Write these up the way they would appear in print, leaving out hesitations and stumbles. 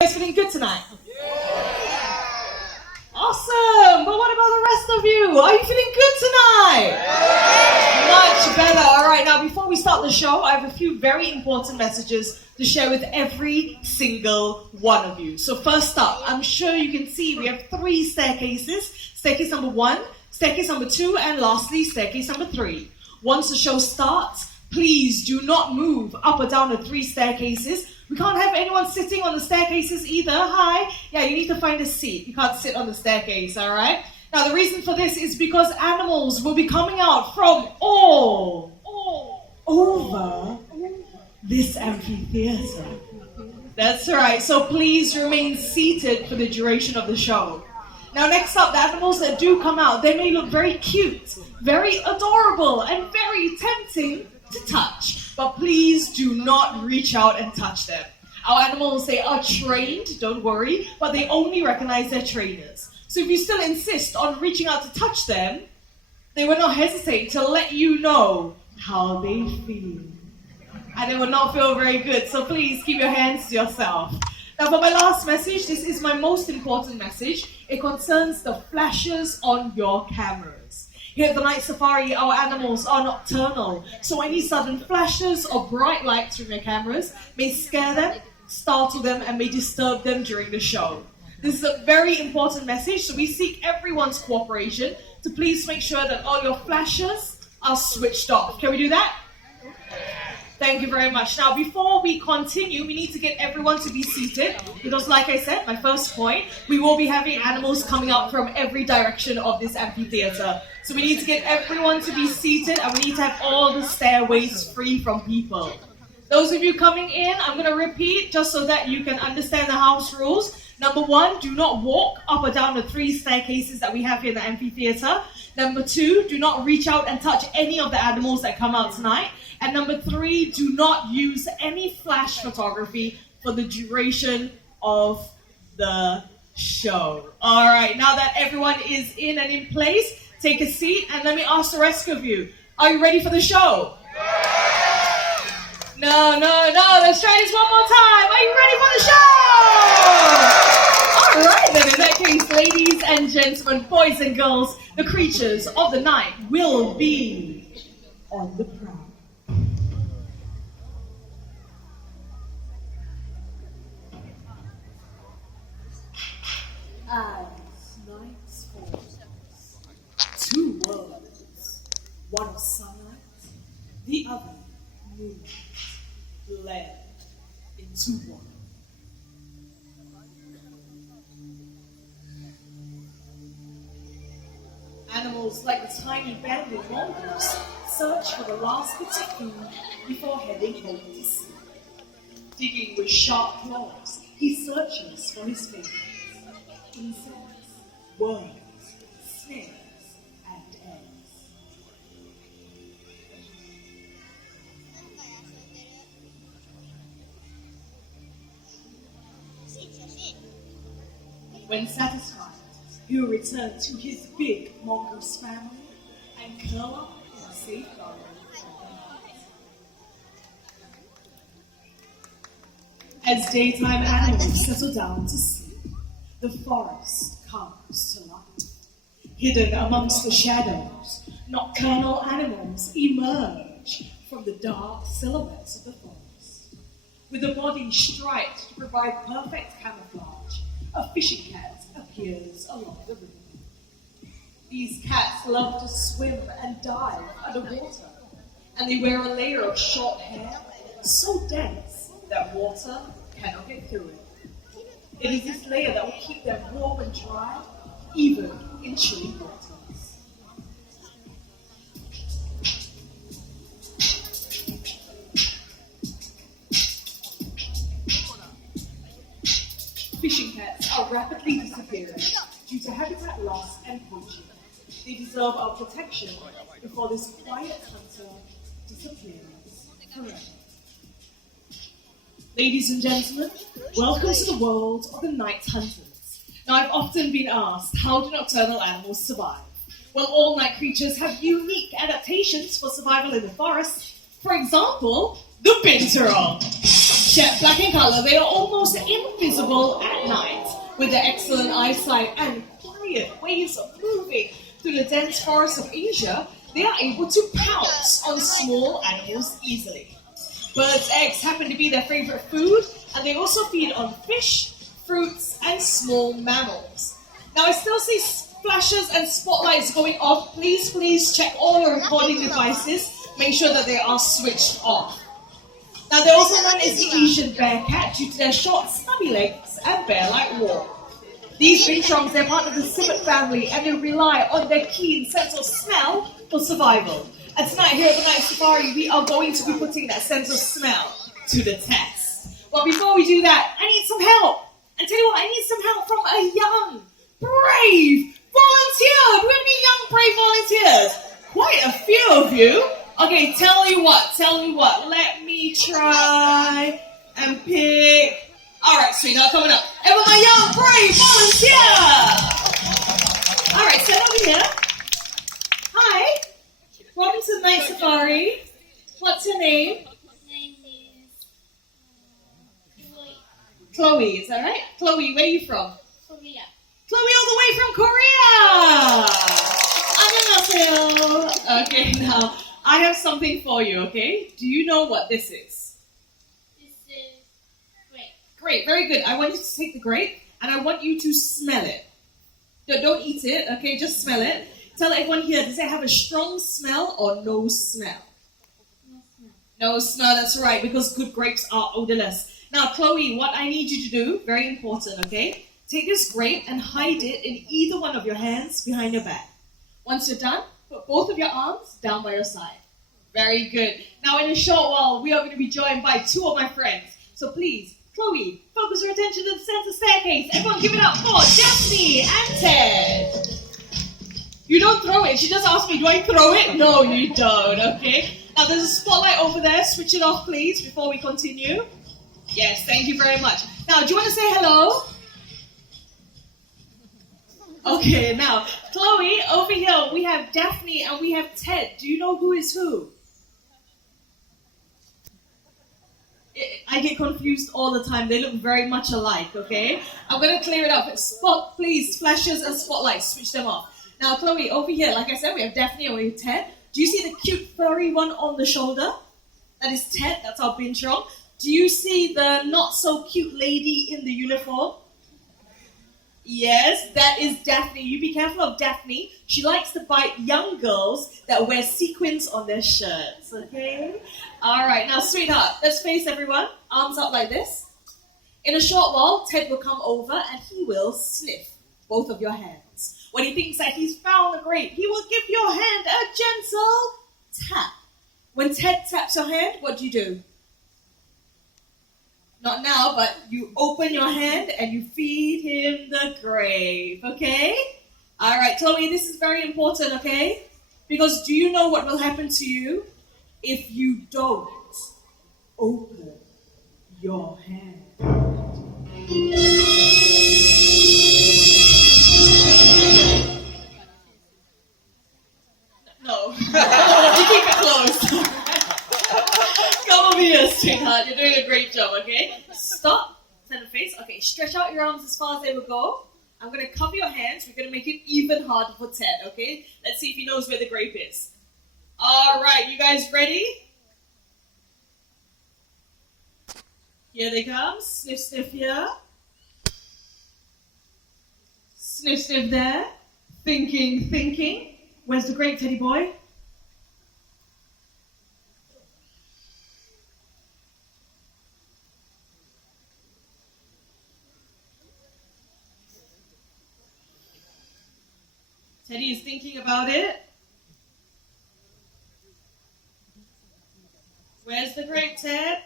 You guys feeling good tonight? Awesome! But what about the rest of you? Are you feeling good tonight? Much better. Alright, now before we start the show, I have a few very important messages to share with every single one of you. So first up, I'm sure you can see we have 3 staircases. Staircase number 1, staircase number 2, and lastly, staircase number 3. Once the show starts, please do not move up or down the 3 staircases. We can't have anyone sitting on the staircases either. Hi. Yeah, you need to find a seat. You can't sit on the staircase, all right? Now, the reason for this is because animals will be coming out from all over this amphitheater. That's right. So please remain seated for the duration of the show. Now, next up, the animals that do come out, they may look very cute, very adorable, and very tempting to touch. But please do not reach out and touch them. Our animals, they are trained, don't worry, but they only recognize their trainers. So if you still insist on reaching out to touch them, they will not hesitate to let you know how they feel. And it will not feel very good, so please keep your hands to yourself. Now for my last message, this is my most important message. It concerns the flashes on your cameras. Here at the Night Safari, our animals are nocturnal, so any sudden flashes or bright lights from your cameras may scare them, startle them, and may disturb them during the show. This is a very important message, so we seek everyone's cooperation to please make sure that all your flashes are switched off. Can we do that? Thank you very much. Now, before we continue, we need to get everyone to be seated because, like I said, my first point, we will be having animals coming out from every direction of this amphitheater. So we need to get everyone to be seated and we need to have all the stairways free from people. Those of you coming in, I'm going to repeat just so that you can understand the house rules. Number 1, do not walk up or down the 3 staircases that we have here in the amphitheater. Number 2, do not reach out and touch any of the animals that come out tonight. And number 3, do not use any flash photography for the duration of the show. All right, now that everyone is in and in place, take a seat and let me ask the rest of you. Are you ready for the show? No. Let's try this one more time. Are you ready for the show? All right, then in that case, ladies and gentlemen, boys and girls, the creatures of the night will be on the prowl. As nights fall, 2 worlds, one of sunlight, the other moonlight, blend into one. Animals like the tiny banded mongoose search for the last bits of food before heading home to sleep. Digging with sharp claws, he searches for his favorites. Insects, worms, snails, and eggs. When satisfied, he will return to his big mongoose family and curl up in a safe garden. As daytime animals settle down to sleep, the forest comes to life. Hidden amongst the shadows, nocturnal animals emerge from the dark silhouettes of the forest. With a body striped to provide perfect camouflage, a fishing cat appears along the river. These cats love to swim and dive underwater, and they wear a layer of short hair so dense that water cannot get through it. It is this layer that will keep them warm and dry, even in chilly waters. Fishing cats are rapidly disappearing due to habitat loss and poaching. They deserve our protection before this quiet hunter disappears forever. Ladies and gentlemen, welcome to the world of the night hunters. Now, I've often been asked, how do nocturnal animals survive? Well, all night creatures have unique adaptations for survival in the forest. For example, the binturong. Jet black in color, they are almost invisible visible at night. With their excellent eyesight and quiet ways of moving through the dense forests of Asia, they are able to pounce on small animals easily. Birds' eggs happen to be their favorite food, and they also feed on fish, fruits, and small mammals. Now, I still see flashes and spotlights going off. Please check all your recording devices. Make sure that they are switched off. Now, they're also known as the Asian bear cat due to their short, stubby legs and bear-like walk. These binchongs, they're part of the civet family, and they rely on their keen sense of smell for survival. And tonight here at the Night Safari, we are going to be putting that sense of smell to the test. But before we do that, I need some help. And tell you what, I need some help from a young, brave volunteer. Do we have any young, brave volunteers? Quite a few of you. Okay, tell me what. Let me try and pick. All right, sweetheart, coming up. And with my young, brave volunteer. All right, stand over here. Hi. Welcome to the Night Safari. What's your name? My name is Chloe, is that right? Chloe, where are you from? Korea. Chloe all the way from Korea! 안녕하세요. Okay, now, I have something for you, okay? Do you know what this is? This is grape. Great, very good. I want you to take the grape, and I want you to smell it. Don't eat it, okay? Just smell it. Tell everyone here, does it have a strong smell or no smell? No smell. No smell, that's right, because good grapes are odorless. Now, Chloe, what I need you to do, very important, okay? Take this grape and hide it in either one of your hands behind your back. Once you're done, put both of your arms down by your side. Very good. Now, in a short while, we are going to be joined by two of my friends. So please, Chloe, focus your attention to the center staircase. Everyone give it up for Daphne and Ted. You don't throw it. She just asked me, do I throw it? No, you don't, okay? Now, there's a spotlight over there. Switch it off, please, before we continue. Yes, thank you very much. Now, do you want to say hello? Okay, now, Chloe, over here, we have Daphne and we have Ted. Do you know who is who? I get confused all the time. They look very much alike, okay? I'm going to clear it up. Please, flashes and spotlights, switch them off. Now, Chloe, over here, like I said, we have Daphne and we have Ted. Do you see the cute furry one on the shoulder? That is Ted, that's our binchong. Do you see the not-so-cute lady in the uniform? Yes, that is Daphne. You be careful of Daphne. She likes to bite young girls that wear sequins on their shirts, okay? All right, now, sweetheart, let's face everyone. Arms up like this. In a short while, Ted will come over and he will sniff both of your hands. When he thinks that he's found the grape, he will give your hand a gentle tap. When Ted taps your hand, what do? Not now, but you open your hand and you feed him the grape, okay? All right, Chloe, this is very important, okay? Because do you know what will happen to you if you don't open your hand? No. You keep it closed. Come over here, sweetheart. You're doing a great job, okay? Stop. Turn the face. Okay, stretch out your arms as far as they will go. I'm going to cover your hands. We're going to make it even harder for Ted, okay? Let's see if he knows where the grape is. All right, you guys ready? Here they come. Sniff, sniff here. Sniff, sniff there. Thinking, thinking. Where's the grape, Teddy boy? Teddy is thinking about it. Where's the grape, Ted?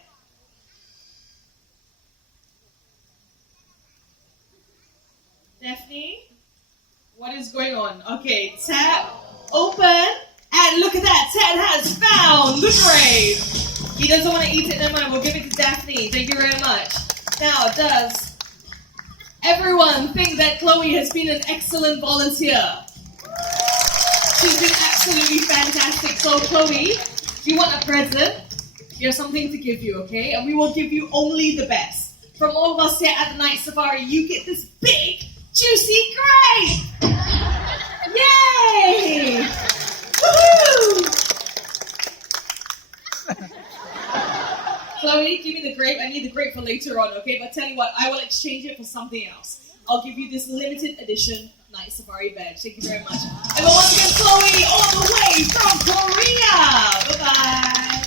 Daphne? What is going on? Okay, tap, open, and look at that. Ted has found the grape. He doesn't want to eat it, never mind. We'll give it to Daphne. Thank you very much. Now, does everyone think that Chloe has been an excellent volunteer? She's been absolutely fantastic. So, Chloe, if you want a present, here's something to give you, okay? And we will give you only the best. From all of us here at the Night Safari, you get this big, juicy grape! Yay! Woohoo! Chloe, give me the grape. I need the grape for later on, okay? But tell you what, I will exchange it for something else. I'll give you this limited edition Night Safari badge. Thank you very much. And once again, Chloe, all the way from Korea. Bye-bye.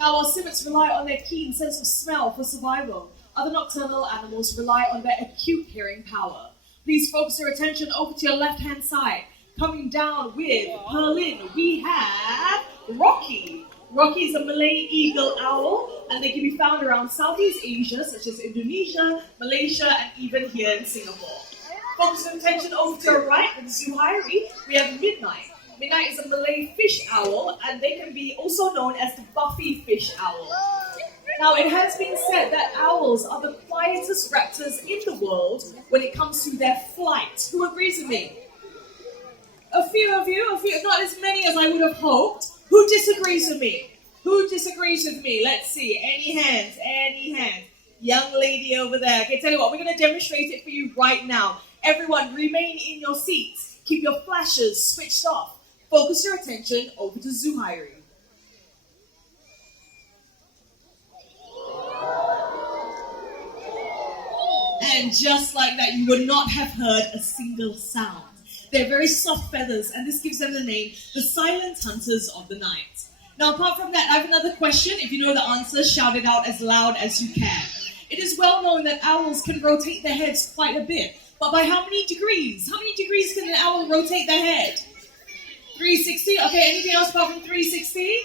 Now, while simics rely on their keen sense of smell for survival, other nocturnal animals rely on their acute hearing power. Please focus your attention over to your left-hand side. Coming down with Perlin, we have Rocky. Rocky is a Malay eagle owl, and they can be found around Southeast Asia, such as Indonesia, Malaysia, and even here in Singapore. Focus your attention over to your right with Zuhairi, we have Midnight. Midnight is a Malay fish owl, and they can be also known as the Buffy fish owl. Now, it has been said that owls are the quietest raptors in the world when it comes to their flight. Who agrees with me? A few of you, not as many as I would have hoped. Who disagrees with me? Who disagrees with me? Let's see. Any hands? Any hands? Young lady over there. Okay, tell you what, we're going to demonstrate it for you right now. Everyone, remain in your seats. Keep your flashes switched off. Focus your attention over to Zuhairi. And just like that, you would not have heard a single sound. They're very soft feathers, and this gives them the name, the Silent Hunters of the Night. Now, apart from that, I have another question. If you know the answer, shout it out as loud as you can. It is well known that owls can rotate their heads quite a bit, but by how many degrees? How many degrees can an owl rotate their head? 360? Okay, anything else apart from 360?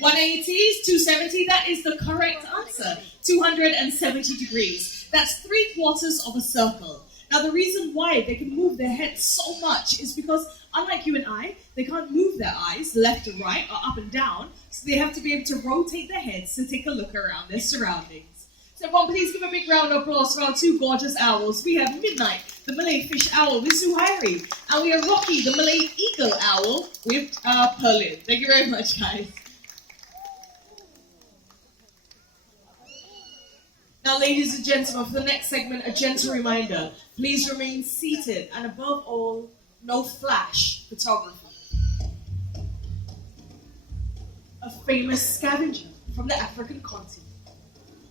180s? 270? That is the correct answer. 270 degrees. That's 3/4 of a circle. Now, the reason why they can move their heads so much is because, unlike you and I, they can't move their eyes left to right or up and down, so they have to be able to rotate their heads to take a look around their surroundings. So everyone, please give a big round of applause for our two gorgeous owls. We have Midnight, the Malay fish owl with Zuhairi, and we have Rocky, the Malay eagle owl with Perlin. Thank you very much, guys. Now, ladies and gentlemen, for the next segment, a gentle reminder. Please remain seated, and above all, no flash photography. A famous scavenger from the African continent.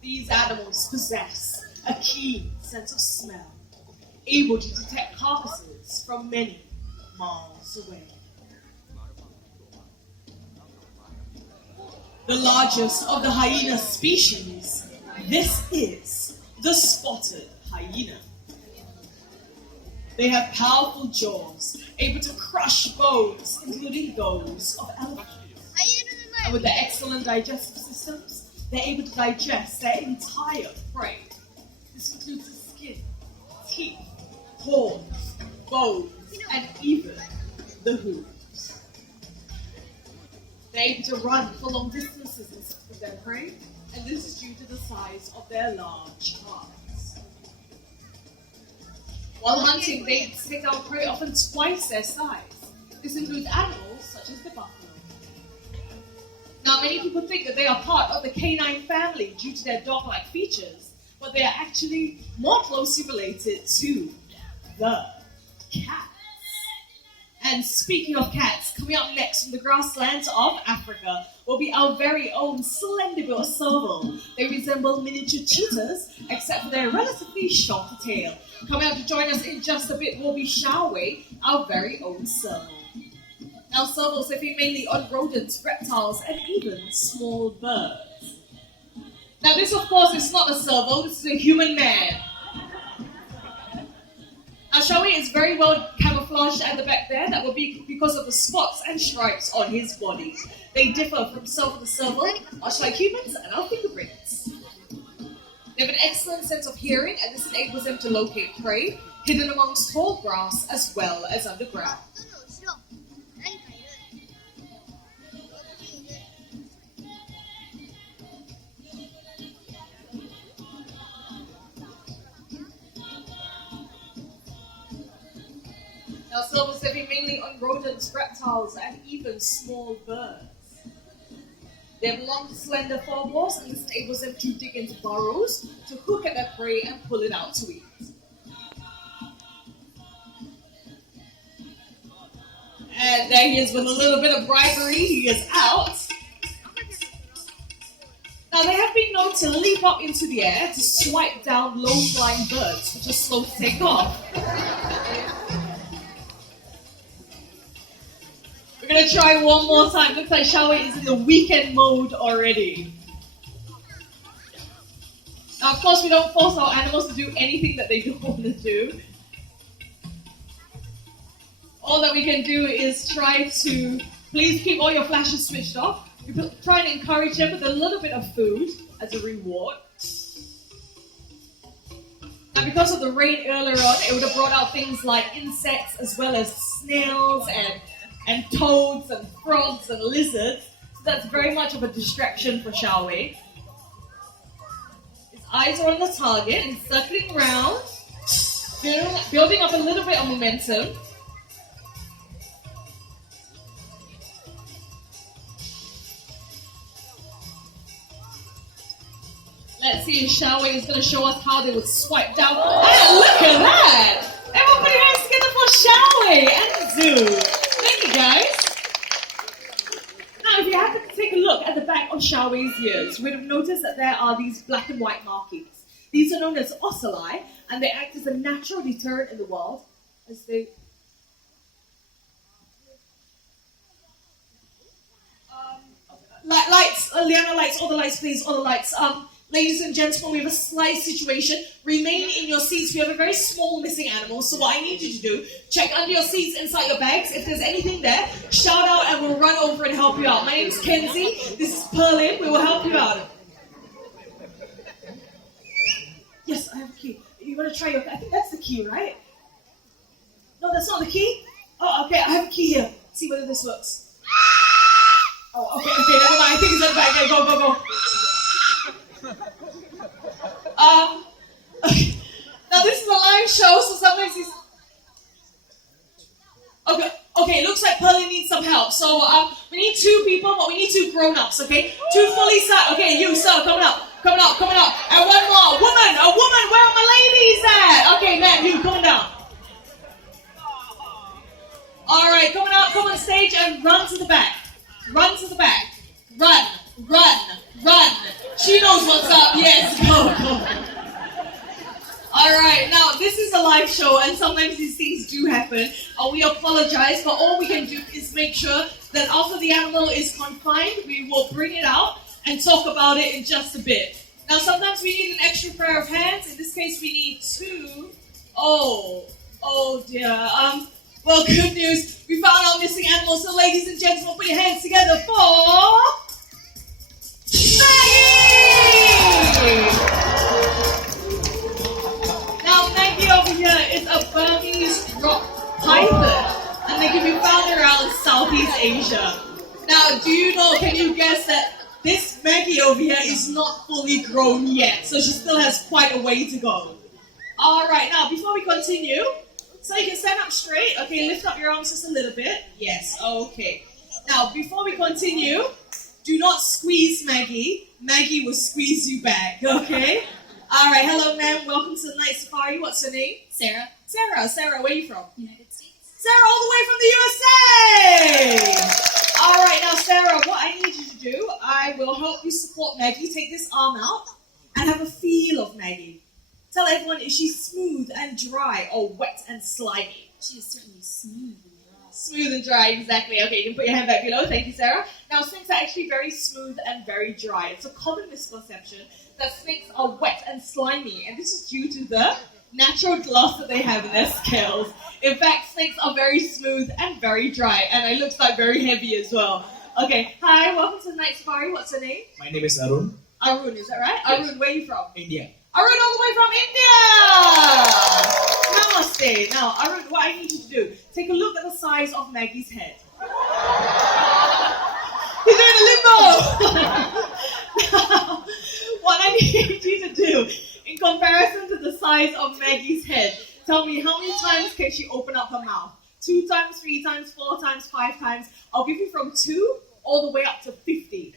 These animals possess a keen sense of smell, able to detect carcasses from many miles away. The largest of the hyena species, this is the spotted hyena. They have powerful jaws, able to crush bones, including those of elephants. And with their excellent digestive systems, they're able to digest their entire prey. This includes the skin, teeth, horns, bones, and even the hooves. They're able to run for long distances in search of their prey, and this is due to the size of their large hearts. While hunting, they take down prey often twice their size. This includes animals such as the buffalo. Now, many people think that they are part of the canine family due to their dog-like features, but they are actually more closely related to the cat. And speaking of cats, coming up next from the grasslands of Africa will be our very own slender-built serval. They resemble miniature cheetahs, except for their relatively shorter tail. Coming up to join us in just a bit will be Xiaowei, our very own serval. Now, servals, they feed mainly on rodents, reptiles, and even small birds. Now, this, of course, is not a serval. This is a human man. Now, Xiaowei is very well camouflaged at the back there. That will be because of the spots and stripes on his body. They differ from serval to serval, much like humans and our fingerprints. They have an excellent sense of hearing, and this enables them to locate prey, hidden amongst tall grass as well as underground. Now, servals living mainly on rodents, reptiles, and even small birds. They have long, slender forepaws, and this enables them to dig into burrows to hook at their prey and pull it out to eat. And there he is with a little bit of bribery. He is out. Now, they have been known to leap up into the air to swipe down low-flying birds, which are slow to take off. We're going to try one more time. Looks like Xiaowei is in the weekend mode already. Now, of course, we don't force our animals to do anything that they don't want to do. All that we can do is try to, please keep all your flashes switched off. You try and encourage them with a little bit of food as a reward. Now, because of the rain earlier on, it would have brought out things like insects as well as snails and toads and frogs and lizards. So that's very much of a distraction for Xiaowei. His eyes are on the target and circling around, building up a little bit of momentum. Let's see if Xiaowei is going to show us how they would swipe down. Ah, look at that! Everyone put your hands together for Xiaowei and Zoo. Thank you, guys. Now, if you happen to take a look at the back of Xiaowei's ears, you would have noticed that there are these black and white markings. These are known as ocelli, and they act as a natural deterrent in the wild as they... Lights, Liana, lights, all the lights, please, all the lights. Ladies and gentlemen, we have a slight situation. Remain in your seats. We have a very small missing animal. So what I need you to do, check under your seats, inside your bags. If there's anything there, shout out and we'll run over and help you out. My name is Kenzie. This is Perlin. We will help you out. Yes, I have a key. You want to try your... I think that's the key, right? No, that's not the key? Oh, okay. I have a key here. See whether this works. Oh, okay, never mind. I think it's at the back. Okay, go. Now this is a live show, so sometimes he's... Okay, it looks like Pearlie needs some help. So we need 2 people, but we need 2 grown-ups, okay? 2 fully sat. Okay, you, sir, coming up. And one more. A woman, where are my ladies at? Okay, man, you, coming down. All right, coming out, come on stage and run to the back. Run. She knows what's up. Yes, go. All right, now this is a live show and sometimes these things do happen. We apologize, but all we can do is make sure that after the animal is confined, we will bring it out and talk about it in just a bit. Now, sometimes we need an extra pair of hands. In this case, we need 2. Oh dear. Well, good news. We found our missing animal. So, ladies and gentlemen, put your hands together for Maggie! Now, Maggie over here is a Burmese rock python, and they can be found around Southeast Asia. Now, can you guess that this Maggie over here is not fully grown yet, so she still has quite a way to go. All right, now, before we continue, so you can stand up straight. Okay, lift up your arms just a little bit. Yes, okay. Now, before we continue, do not squeeze Maggie. Maggie will squeeze you back, okay? All right, hello, ma'am. Welcome to the night safari. What's your name? Sarah. Sarah, where are you from? United States. Sarah, all the way from the USA! All right, now, Sarah, what I need you to do, I will help you support Maggie. Take this arm out and have a feel of Maggie. Tell everyone, is she smooth and dry or wet and slimy? She is certainly smooth and dry. Smooth and dry, exactly. Okay, you can put your hand back below. Thank you, Sarah. Now, snakes are actually very smooth and very dry. It's a common misconception that snakes are wet and slimy, and this is due to the natural gloss that they have in their scales. In fact, snakes are very smooth and very dry, and it looks like very heavy as well. Okay, hi, welcome to the night safari. What's your name? My name is Arun. Arun, is that right? Yes. Arun, where are you from? India. Arun, all the way from India! Namaste. Now, Arun, what I need you to do, take a look at the size of Maggie's head. He's doing a limbo! Now, what I need you to do, in comparison to the size of Maggie's head, tell me how many times can she open up her mouth? 2 times, 3 times, 4 times, 5 times. I'll give you from 2 all the way up to 50.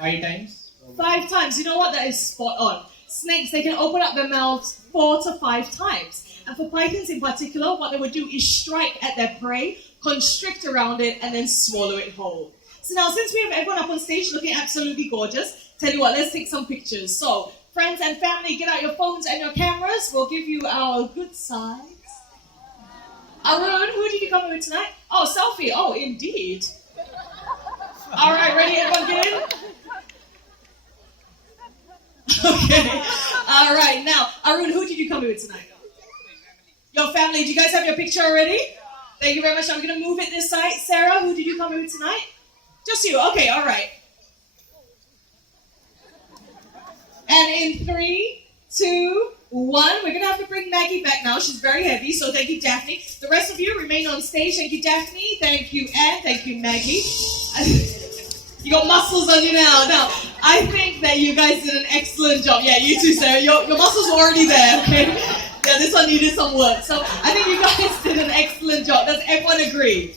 5 times. 5 times. You know what? That is spot on. Snakes, they can open up their mouths 4 to 5 times. And for pythons in particular, what they would do is strike at their prey, constrict around it, and then swallow it whole. So now, since we have everyone up on stage looking absolutely gorgeous, tell you what, let's take some pictures. So, friends and family, get out your phones and your cameras. We'll give you our good sides. Arun, who did you come with tonight? Oh, selfie. Oh, indeed. All right, ready? Everyone get in? Okay. All right. Now, Arun, who did you come with tonight? Your family. Do you guys have your picture already? Thank you very much. I'm going to move it this side. Sarah, who did you come with tonight? Just you. Okay. All right. And in 3, 2, 1, we're going to have to bring Maggie back now. She's very heavy, so thank you, Daphne. The rest of you remain on stage. Thank you, Daphne. Thank you, Anne. Thank you, Maggie. You got muscles on you now. Now, I think that you guys did an excellent job. Yeah, you too, Sarah. Your muscles were already there, okay? Yeah, this one needed some work. So I think you guys did an excellent job. Does everyone agree?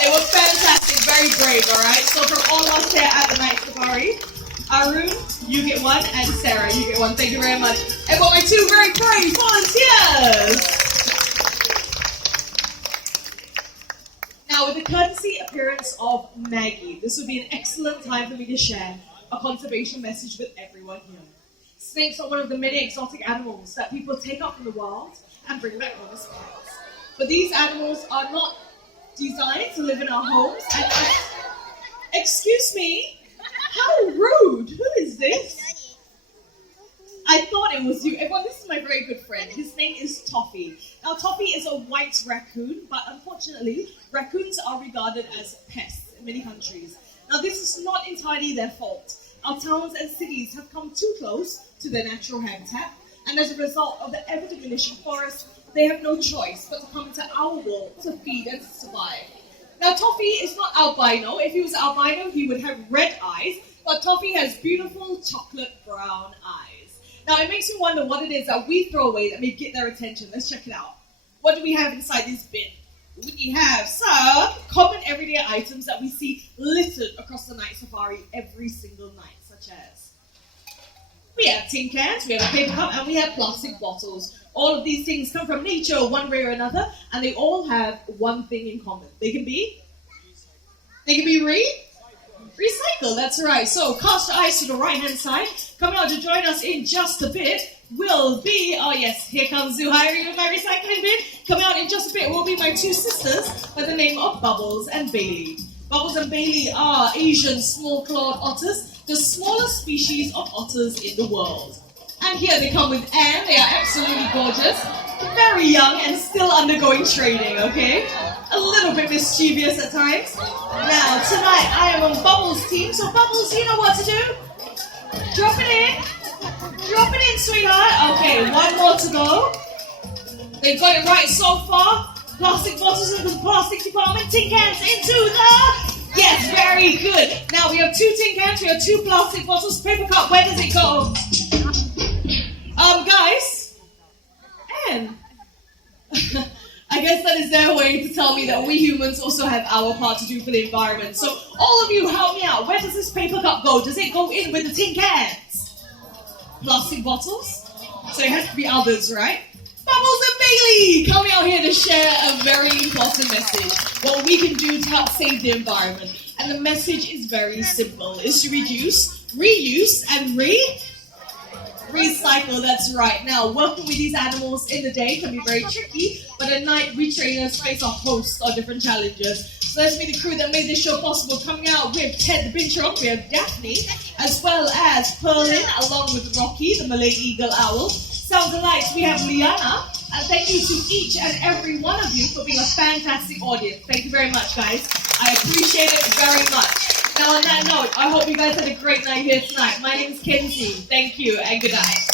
They were fantastic, very brave, all right? So from all of us here at the Night Safari, Arun, you get 1, and Sarah, you get 1. Thank you very much. And for my 2 very brave volunteers. Now, with the courtesy appearance of Maggie, this would be an excellent time for me to share a conservation message with everyone here. Snakes are one of the many exotic animals that people take up from the wild and bring back home as pets. But these animals are not designed to live in our homes. And excuse me, how rude! Who is this? I thought it was you. Everyone, this is my very good friend. His name is Toffee. Now, Toffee is a white raccoon, but unfortunately, raccoons are regarded as pests in many countries. Now, this is not entirely their fault. Our towns and cities have come too close to their natural habitat, and as a result of the ever-diminishing forests, they have no choice but to come into our world to feed and to survive. Now, Toffee is not albino. If he was albino, he would have red eyes, but Toffee has beautiful chocolate brown eyes. Now, it makes me wonder what it is that we throw away that may get their attention. Let's check it out. What do we have inside this bin? We have some common everyday items that we see littered across the Night Safari every single night, such as we have tin cans, we have a paper cup, and we have plastic bottles. All of these things come from nature one way or another, and they all have one thing in common. They can be recycled, that's right. So cast your eyes to the right-hand side. Coming out to join us in just a bit will be, oh yes, here comes Zuhairi with my recycling bin. Coming out in just a bit will be my 2 sisters by the name of Bubbles and Bailey. Bubbles and Bailey are Asian small-clawed otters, the smallest species of otters in the world. And here they come with Anne. They are absolutely gorgeous, very young and still undergoing training, okay? A little bit mischievous at times. Now, tonight I am on Bubbles' team, so Bubbles, you know what to do? Drop it in. Drop it in, sweetheart. Okay, 1 more to go. They've got it right so far. Plastic bottles into the plastic department. Tin cans into the... Yes, very good. Now we have 2 tin cans, we have 2 plastic bottles. Paper cup, where does it go? Guys. Anne. I guess that is their way to tell me that we humans also have our part to do for the environment. So all of you, help me out. Where does this paper cup go? Does it go in with the tin cans? Plastic bottles? So it has to be others, right? Bubbles and Bailey coming out here to share a very important message. What we can do to help save the environment. And the message is very simple. It's to reduce, reuse, and recycle, that's right. Now, working with these animals in the day can be very tricky, but at night, we trainers face a host of different challenges. So let's meet the crew that made this show possible. Coming out with Ted the Bin Truck, we have Daphne, as well as Perlin, along with Rocky, the Malay Eagle Owl. Sounds alike, we have Liana, and thank you to each and every one of you for being a fantastic audience. Thank you very much, guys. I appreciate it very much. Now, on that note, I hope you guys had a great night here tonight. My name is Kenzie. Thank you, and good night.